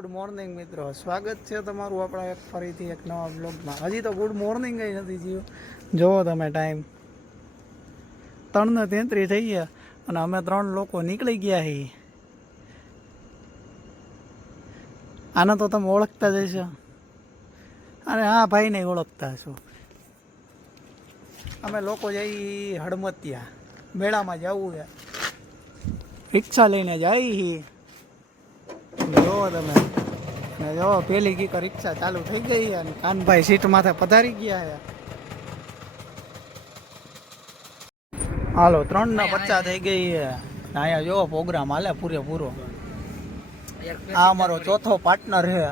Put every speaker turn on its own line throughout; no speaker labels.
Good morning મિત્રો. સ્વાગત છે તમારું આપણા એક ફરીથી એક નવા બ્લોગમાં હજી તો ગુડ મોર્નિંગ જ નથી જીવ જુઓ તમે ટાઈમ. ત્રણ ને તેત્રી થઈ ગયા અને અમે ત્રણ લોકો નીકળી ગયા છીએ આને તો તમે ઓળખતા જ હશો. અને હા ભાઈ નહીં ઓળખતા હશો. અમે લોકો જઈ હડમતિયા મેળામાં જવું છે. રિક્ષા લઈને જાય છીએ જોવો તમે. અને જો, પેલી ગીક રિક્ષા ચાલુ થઈ ગઈ અને કાનભાઈ સીટ માથે પધારી ગયા છે. હાલો, ત્રણ ના પચાસ થઈ ગઈ છે. અહીંયા જો, પ્રોગ્રામ હાલે પૂરેપૂરો. આ અમારો ચોથો પાર્ટનર છે.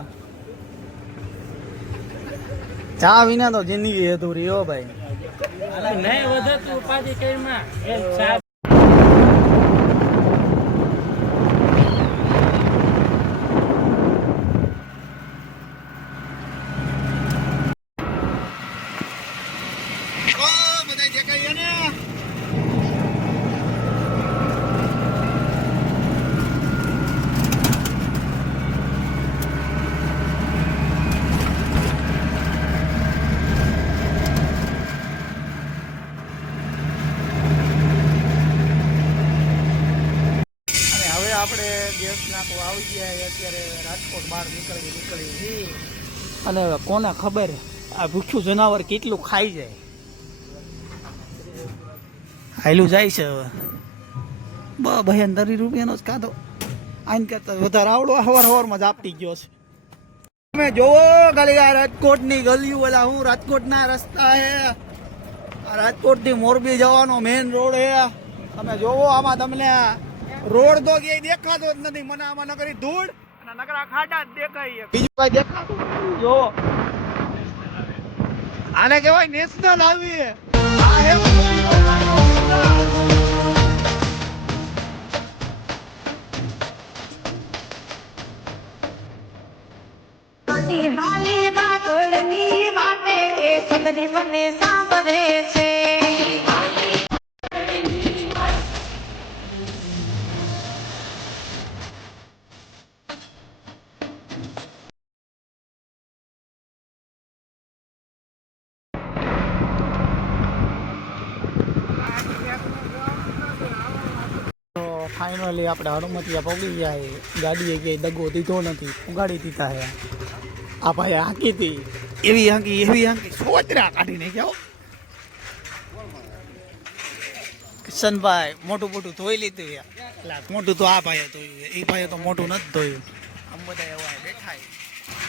ચા વિના તો જિંદગી અધૂરી હો ભાઈ.
નહીં વધતું, ઉપાધિ કરીમાં એમ ચા
બધા દેખાય ને અને હવે આપણે ગેસ નાખવા આવી ગયા છીએ અત્યારે રાજકોટ બહાર નીકળી નીકળી છીએ અને કોને ખબર? આ ભૂખ્યું જનાવર કેટલું ખાઈ જાય. હાયલું જાય છે હવે. બ ભાઈ દરી રૂપિયાનો જ કાઢો આઈન કરતા વધારે આવડો, હવાર હવારમાં જ આપતી ગયો છે. તમે જોવો, ખાલી આ રાજકોટની ગલીઓ બધા, હું રાજકોટના રસ્તા હે. રાજકોટથી મોરબી જવાનો મેઇન રોડ હે. તમે જોવો, આમાં તમને રોડ તો ક્યાંય દેખાતો જ નથી. મને આમાં નકરી ધૂળ નકરા ખાડા જ દેખાય બીજું કઈ દેખાતું જો. આને કહેવાય નેશનલ આવી આ હે
વાતે એ સબને મને સાંભળે છે.
ફાઇનલી આપણે હનુમતિયા પગડી ગયા છે ગાડીએ ક્યાંય દગો દીધો નથી. ઉગાડી દીધા છે આ ભાઈ હાંકી હતી. એવી હાંકી એવી હાંકી. સોચરા કાઢીને ગયો કિશનભાઈ મોટું મોટું ધોઈ લીધું યાર મોટું તો આ ભાઈએ ધોયું એ ભાઈએ તો મોટું નથી ધોયું. આમ બધા એવા બેઠા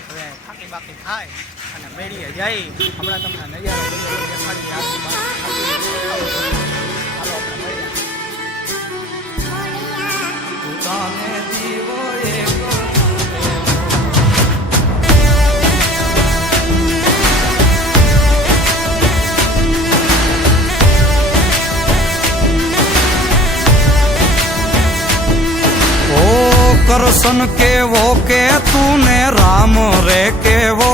હવે થાકી બાકી થાય અને મેળીએ જાય. હમણાં તમને નજારો નજારો દેખાડીએ
કૃષ્ણ કેવો કે તું ને રામ રે કેવો?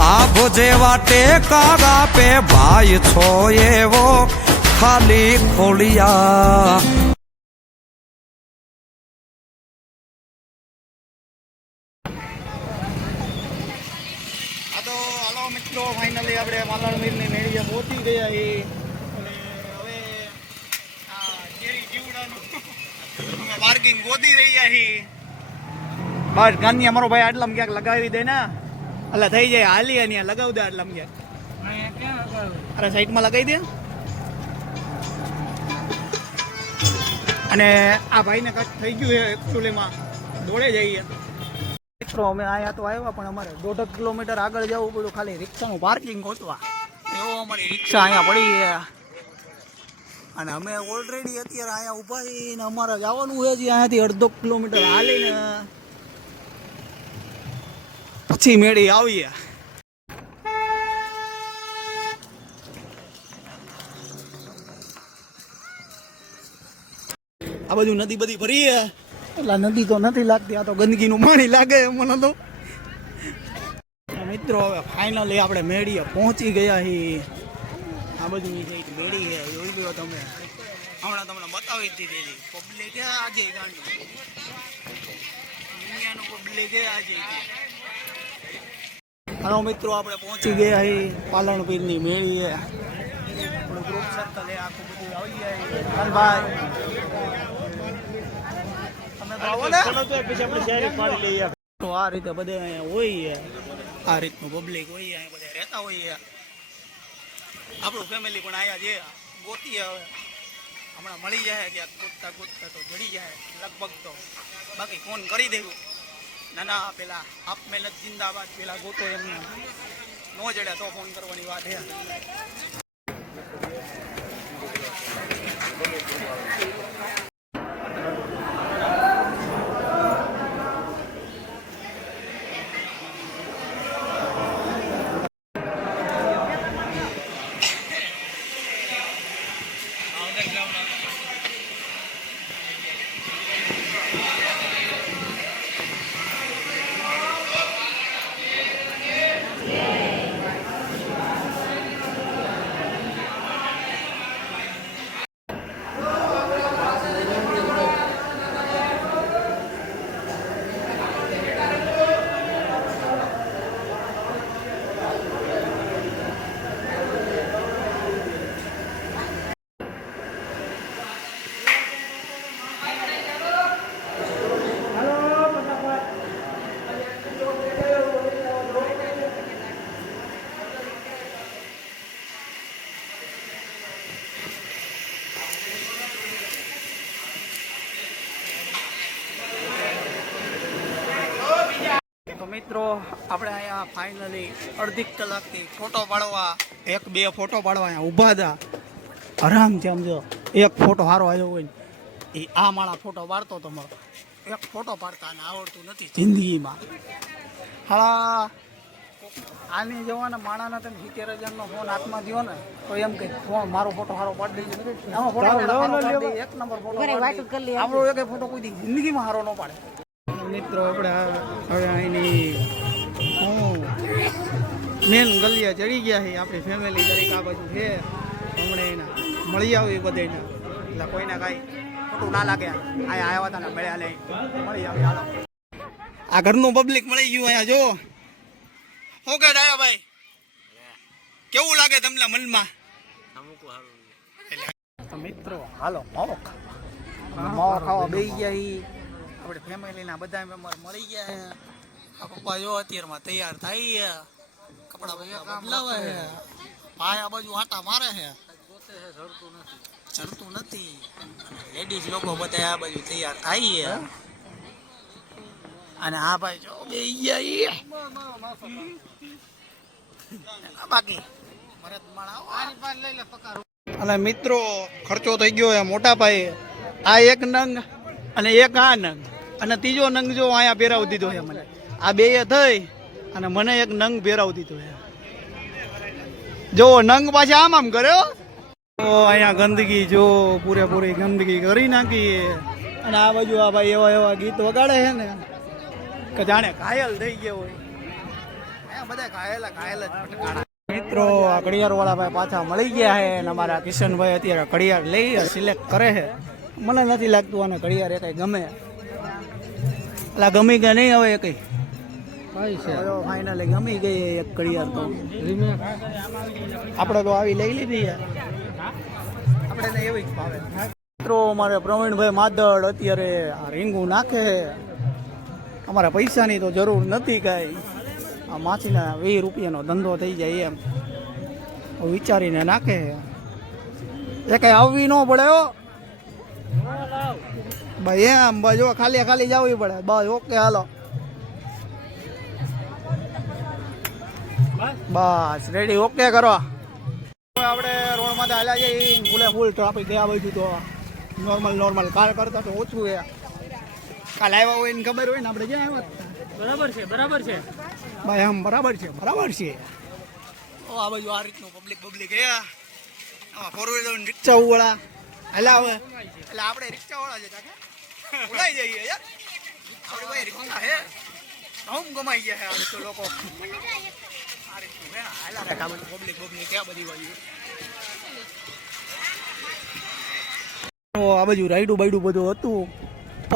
આ ભોજે વાટે કાગા પે ભાઈ છો એવો? ખાલી ખોલિયા
અમે પાર્કિંગ ગોતી બસ ગાંધી અમારો ભાઈ આટલામાં ક્યાંક લગાવી દે ને. એટલે થઈ જાય હાલી અને લગાવી દે આટલામાં ક્યાંક? અરે સાઈડમાં લગાવી દે. અને આ ભાઈને કચ્છ થઈ ગયું છે એકચુલીમાં દોડે જઈએ મિત્રો અમે અહીંયા તો આવ્યા પણ અમારે દોઢ કિલોમીટર આગળ જવું પડ્યું. ખાલી રિક્ષાનું પાર્કિંગ ગોતવા એવો અમારી રિક્ષા અહીંયા પડી છે. અને અમે ઓલરેડી અત્યારે અહીંયા ઊભા છીએ ને અમારે જવાનું છે હજી અહીંયાથી અડધો કિલોમીટર હાલીને. પછી મેળી આવીએ. આ બાજુ નદી બધી ભરી એટલે નદી તો નથી લાગતી, આ તો ગંદકીનું પાણી લાગે મને તો. મિત્રો, હવે ફાઇનલી આપણે મેળીએ, પહોંચી ગયા છીએ. આ જે મેળી છે જોઈ લો તમે હમણાં તમને બતાવી જ દીધી પબ્લિક આજે ગાંડી. દુનિયાનું પબ્લિક આજે હાલો મિત્રો આપણે પહોંચી ગયા અહીં મેળી છે આપણું ગ્રુપ સર્કલ એ આખું બધું આવી ગયા ભાઈ. આ રીતે બધે અહીંયા હોય આ રીતનું પબ્લિક હોય અહીંયા બધા રહેતા હોય આપણું ફેમિલી પણ આયા છે. ગોતીએ હવે. હમણાં મળી જાય ક્યાંક ગોતતા ગોતતા તો જડી જાય, લગભગ તો. બાકી ફોન કરી દેવું ના ના પેલા આપ મહેનત જિંદાબાદ પેલા ગોતો એમને નો જડે તો ફોન કરવાની વાત છે તો મિત્રો આપણે અહીંયા ફાઇનલી અડધી કલાકથી ફોટો પાડવા એક બે ફોટો પાડવા અહીંયા ઊભા હતા. આરામથી સમજો એક ફોટો સારો આવ્યો હોય ને એ આ માળા ફોટો પાડતો હતો મારો. એક ફોટો પાડતા ને આવડતું નથી જિંદગીમાં. હા આની જવાના માણાના તમે સિત્તેર હજારનો ફોન હાથમાં દો ને તો એમ કે ફોન મારો ફોટો સારો પાડી દેજો. આમાં ફોટો દે, એક નંબર ફોટો આપણો એક ફોટો કોઈ દી જિંદગીમાં સારો ન પાડે. મિત્રો આપણે હવે અહીંની હું મેન ગલિયા ચડી ગયા છે. આપણી ફેમિલી દરેક આ બાજુ છે. હમણે એના મળી આવી બધાને એટલે કોઈને કાંઈ ખોટું ના લાગે. અહીંયા આવ્યા હતા ને મળ્યા નહીં મળી આવી હાલો આ ઘરનું પબ્લિક મળી ગયું અહીંયા જો. શું કે ડાયા ભાઈ કેવું લાગે તમને મનમાં? મિત્રો હાલો મોક. મોક ખાવા બેસી ગયા આપણે ફેમિલીના બધા મેમ્બર મળી ગયા આ પપ્પા જો અત્યારમાં તૈયાર થાય છે. કપડા બદલાવે છે. ભાઈ આ બાજુ આટા મારે છે. ચડતું નથી. લેડીઝ લોકો બધા આ બાજુ તૈયાર થાય છે. અને આ ભાઈ જો બે ગયા બાકી અને મિત્રો ખર્ચો થઈ ગયો મોટા ભાઈ આ એક નંગ અને એક આ નંગ. અને ત્રીજો નંગ જો અહીંયા પહેરાવી દીધો છે મને. આ બે થઈ અને મને એક નંગ પહેરાવી દીધો છે. જો નંગ પાછા આમ આમ કર્યો અહીંયા ગંદકી જો પૂરેપૂરી ગંદકી કરી નાખી અને આ બાજુ આ ભાઈ એવા એવા ગીત વગાડે છે ને. કે જાણે ઘાયલ થઈ ગયો હોય. મિત્રો, આ ઘડિયાળ વાળા ભાઈ પાછા મળી ગયા છે અને અમારા કિશનભાઈ અત્યારે ઘડિયાળ લઈ સિલેક્ટ કરે છે. મને નથી લાગતું આને ઘડિયાળ એ કઈ ગમે. એટલે ગમી ગયા નહીં હવે એ કઈ. ફાઇનલી ગમી ગઈ એક તો. આપણે તો આવી લઈ લીધી આપણે એવી ભાવે. મિત્રો અમારે પ્રવીણભાઈ માદળ અત્યારે આ રીંગું નાખે છે. અમારે પૈસાની તો જરૂર નથી કાંઈ. આ માછીના વીસ રૂપિયાનો ધંધો થઈ જાય એમ. વિચારીને નાખે એ કઈ આવવી ન પડે ભાઈ એમ બસ જો ખાલી ખાલી જવી પડે. બસ ઓકે હાલો. બસ રેડી ઓકે કરો. આપણે રોડમાં હાલ્યા જઈએ ફૂલે ફૂલ ટ્રાફિક ગયા બાજુ તો નોર્મલ નોર્મલ કાલ કરતા તો ઓછું છે. કાલ આવ્યા હોય ને ખબર હોય ને આપણે જ્યાં આવ્યા
બરાબર છે બરાબર છે.
ભાઈ આમ બરાબર છે બરાબર છે. ઓ આ બાજુ આ રીતનું પબ્લિક પબ્લિક હે આમાં ફોર વ્હીલર રિક્ષા વાળા હલા હવે. એટલે આપણે રિક્ષા વાળા છે કાકા. ભૂલાઈ જઈએ યાર. આપણે ભાઈ રિક્ષા હે. હમ ગમાઈ ગયા હે આ તો લોકો. આ બાજુ રાઈડું બાઈડું બધું હતું.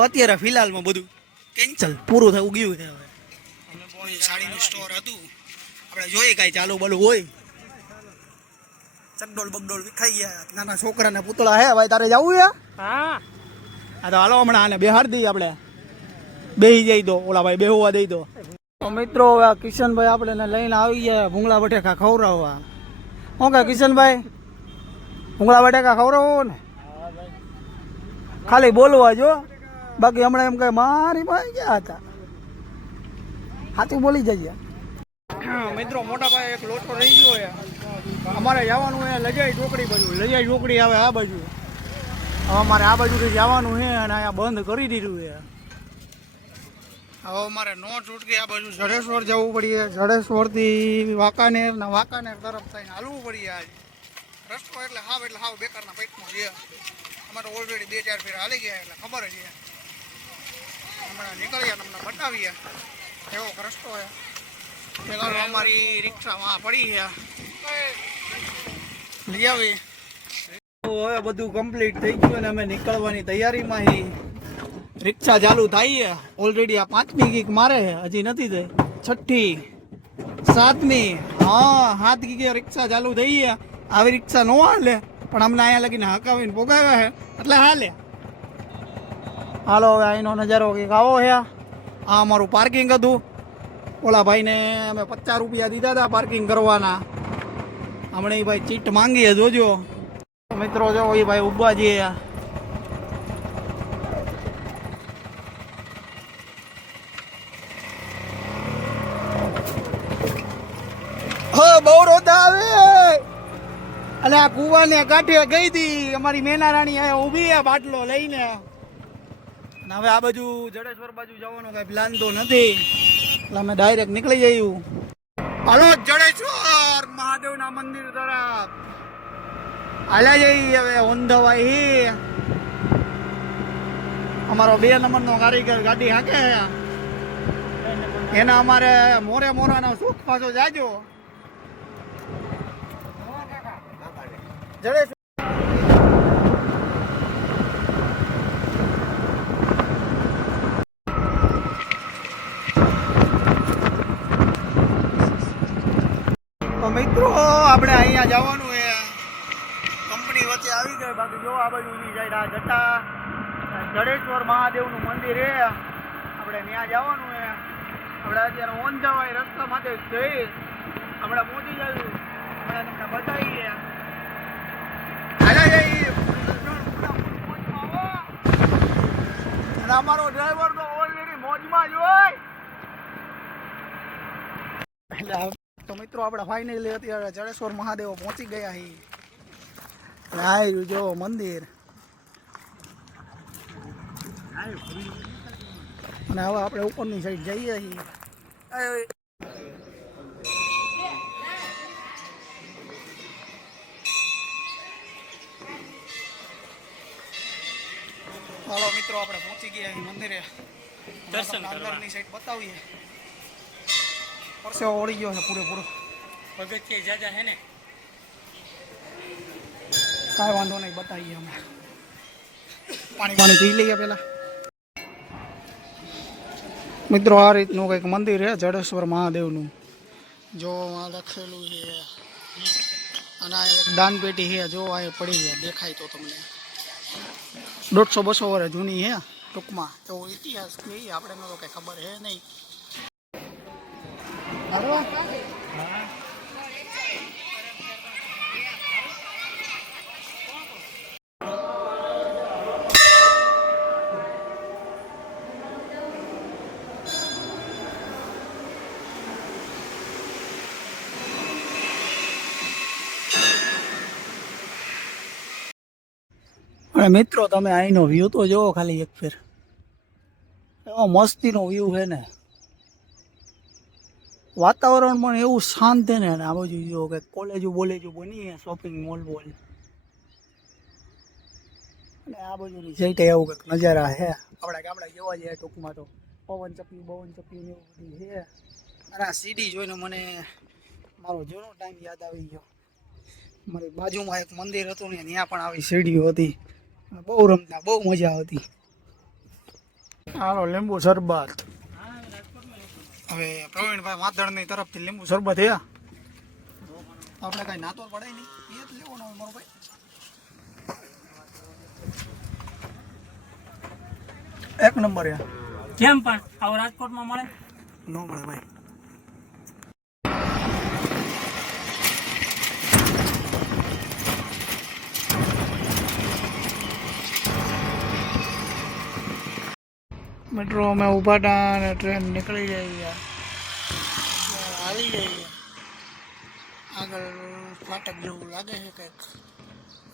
અત્યારે ફિલહાલમાં બધું કેન્સલ પૂરું થયું ગયું છે હવે. સાડીનું સ્ટોર હતું. આપણે જોઈએ કાંઈ ચાલુ બાલુ હોય. ચકડોળ બગડોલ વિખાઈ ગયા. નાના છોકરાને પૂતળા હે ભાઈ તારે જવું છે
હા.
હા તો હાલો હમણાં આને બેહાડ દઈએ આપણે. બેહી જઈ દો ઓલા ભાઈ બેહવા દઈ દો. તો મિત્રો હવે કિશનભાઈ આપણે લઈને આવી ગયા ભૂંગળા બટેકા ખવડાવવા. શું કહે કિશનભાઈ? ભૂંગળા બટેકા ખવડાવો ને. ખાલી બોલવા જો. બાકી હમણાં એમ કહે મારી ભાઈ ગયા હતા. સાચું બોલી જઈએ મિત્રો મોટા ભાઈ એક લોટો રહી ગયો અમારે જવાનું છે લજાઈ ચોકડી બાજુ. લજાઈ ચોકડી આવે આ બાજુ. હવે અમારે આ બાજુથી જવાનું છે અને અહીંયા બંધ કરી દીધું છે. હવે અમારે નો છૂટકી આ બાજુ જડેશ્વર જવું પડીએ. જડેશ્વરથી વાંકાનેર ને વાંકાનેર તરફ થઈને હાલવું પડીએ આજ. રસ્તો એટલે હાવ એટલે હાવ બેકારના પેટમાં છે. અમારે ઓલરેડી બે ચાર ફેર હાલી ગયા એટલે ખબર જ છે. હમણાં નીકળ્યા તમને બતાવીએ. એવો રસ્તો છે. અમારી રિક્ષામાં પડી છે આવી. હવે બધું કમ્પ્લીટ થઈ ગયું અને અમે નીકળવાની તૈયારીમાં હી. રિક્ષા ચાલુ થાય ઓલરેડી આ પાંચમી ગીક મારે હજી નથી થઈ. છઠ્ઠી. સાતમી. હા, સાત ગીકે રિક્ષા ચાલુ થઈ છે. આવી રિક્ષા નો હાલે. પણ અમને અહીંયા લગીને હકાવીને પોગાવ્યા છે. એટલે હાલે. હાલો, હવે અહીંનો નજારો કંઈક આવો છે. આ અમારું પાર્કિંગ હતું. ઓલા ભાઈને અમે પચાસ રૂપિયા દીધા હતા પાર્કિંગ કરવાના. હમણાં એ ભાઈ ચીટ માંગીએ જોજો. મિત્રો જો એ ભાઈ ઊભા જઈએ બહુ રોતા આવે. અને આ કુવાને કાંઠે ગઈ હતી. અમારી મેના રાણી અહીંયા ઊભી છે બાટલો લઈને. અને હવે આ બાજુ જડેશ્વર બાજુ જવાનો કઈ પ્લાન તો નથી. એટલે અમે ડાયરેક્ટ નીકળી જયું હલો, જડેશ્વર! મહાદેવના મંદિર તરફ. હાલ્યા જઈ હવે ઊંધવાય અમારો બે નંબરનો કારીગર ગાડી હાકે એના અમારે મોરે મોરાનો સુખ પાછો જાજો. જડેશ્વર! મિત્રો, આપણે અહીંયા જવાનું એ કંપની વચ્ચે આવી ગઈ. બાકી જો આ બાજુ ઊભી જાય આ જટા જડેશ્વર મહાદેવનું મંદિર એ આપણે ત્યાં જવાનું એ આપણે અત્યારે ઓન જવાય રસ્તા માટે જઈ આપણે પહોંચી જાય આપણે તમને બતાવીએ. અમારો ડ્રાઈવર તો ઓલરેડી મોજમાં જ હોય. મિત્રો આપણે ફાઇનલી અત્યારે જડેશ્વર મહાદેવ પહોંચી ગયા છીએ અને આ રહ્યું જો મંદિર. અને હવે આપણે ઉપરની સાઈડ જઈએ છીએ એ- ચાલો મિત્રો આપણે પહોંચી ગયા અહીં મંદિરે.
દર્શન
તમને
કરવા.
અંદરની સાઈડ બતાવીએ. પરસેવો ઓળી ગયો છે પૂરેપૂરો
પગથિયે જાજા હે ને
કાંઈ વાંધો નહીં બતાવીએ અમે પાણી પાણી પી લઈએ પેલા મિત્રો આ રીતનું કંઈક મંદિર છે જડેશ્વર મહાદેવનું જો આ લખેલું છે અને આ એક દાનપેટી છે જો આ પડી છે દેખાય તો તમને દોઢસો બસો વર્ષ જૂની છે ટૂંકમાં એવો ઇતિહાસ કહીએ આપણે તો કંઈ ખબર છે નહીં અને મિત્રો, તમે અહીંનો વ્યૂ તો જોવો ખાલી એક ફેર. એવો મસ્તીનો વ્યૂ છે ને. વાતાવરણ પણ એવું શાંત છે ને આ બાજુ જો કે કોલેજો બોલેજો બની છે શોપિંગ મોલ બોલ. અને આ બાજુની જઈ એવું કંઈક નજારા છે. આપણા ગામડા જોવા જઈએ ટૂંકમાં તો. પવન ચક્યું પવન ચક્યું એવું બધું છે. અને આ સીડી જોઈને મને મારો જૂનો ટાઈમ યાદ આવી ગયો. મારી બાજુમાં એક મંદિર હતું ને, ત્યાં પણ આવી સીડીઓ હતી. બહુ રમતા, બહુ મજા આવતી. હાલો, લીંબુ શરબત. હવે પ્રવીણભાઈ માતડની તરફથી લીંબુ શરબત હે. આપણે કઈ નાતો પડે નહીં. એ જ લેવાનો મારો ભાઈ. એક નંબર યાર
કેમ પણ? આવો રાજકોટમાં મળે?
નો મળે ભાઈ. મેટ્રો અમે ઊભા હતા અને ટ્રેન નીકળી જાય હાલી જાય આગળ ફાટક જેવું લાગે છે કંઈક.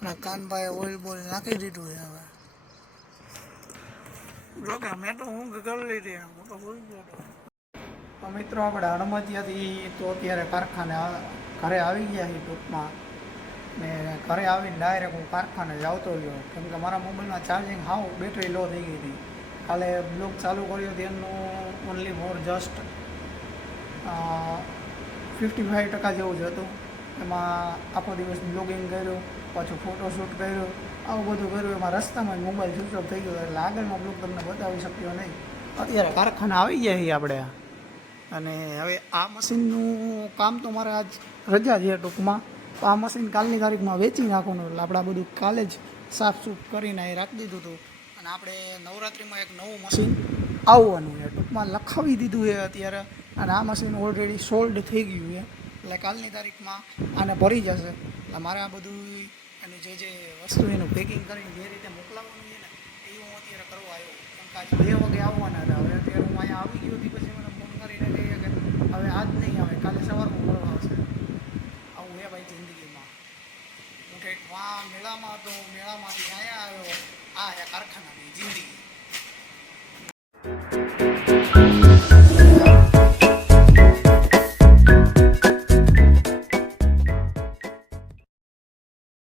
અને કાનભાઈ ઓઇલ બોલ નાખી દીધું છે હવે. જો કે મેં તો ઊંઘ કરી લીધી હું મિત્રો, આપણે હડમતિયાથી તો અત્યારે કારખાને ઘરે આવી ગયા છીએ ટૂંકમાં. ને ઘરે આવીને ડાયરેક્ટ હું કારખાને જ આવતો ગયો કેમ કે મારા મોબાઈલમાં ચાર્જિંગ હાવ બેટરી લો થઈ ગઈ હતી. કાલે બ્લોગ ચાલુ કર્યો તેનું only for just fifty five ટકા જેવું જ હતું. એમાં આખો દિવસ બ્લોગિંગ કર્યું, પાછું ફોટોશૂટ કર્યું, આવું બધું કર્યું. એમાં રસ્તામાં મોબાઈલ સ્વિચ ઓફ થઈ ગયો એટલે આગળનો બ્લોગ તમને બતાવી શક્યો નહીં. અત્યારે કારખાના આવી ગયા છીએ આપણે. અને હવે આ મશીનનું કામ તો મારે આજ રજા છે ટૂંકમાં. તો આ મશીન કાલની તારીખમાં વેચી નાખવાનું. એટલે આપણે આ બધું કાલે જ સાફ સૂફ કરીને એ રાખી દીધું હતું. આપણે નવરાત્રિમાં એક નવું મશીન આવવાનું છે. ટૂંકમાં લખાવી દીધું છે અત્યારે. અને આ મશીન ઓલરેડી સોલ્ડ થઈ ગયું છે. એટલે કાલની તારીખમાં આને ભરી જશે. એટલે મારે આ બધું એનું જે જે વસ્તુ એનું પેકિંગ કરીને જે રીતે મોકલાવવાનું છે ને એ હું અત્યારે કરવા આવ્યો. કેમ બે વાગે આવવાના હતા. હવે અત્યારે હું અહીંયા આવી ગયો હતી પછી મને ફોન કરીને કહીએ કે હવે આજ નહીં આવે, કાલે સવારમાં મળવા આવશે. આવું હે ભાઈ જિંદગીમાં. હું કંઈક વા મેળામાં હતો, મેળામાંથી અહીંયા આવ્યો. આ હે કારખાનાની જિંદગી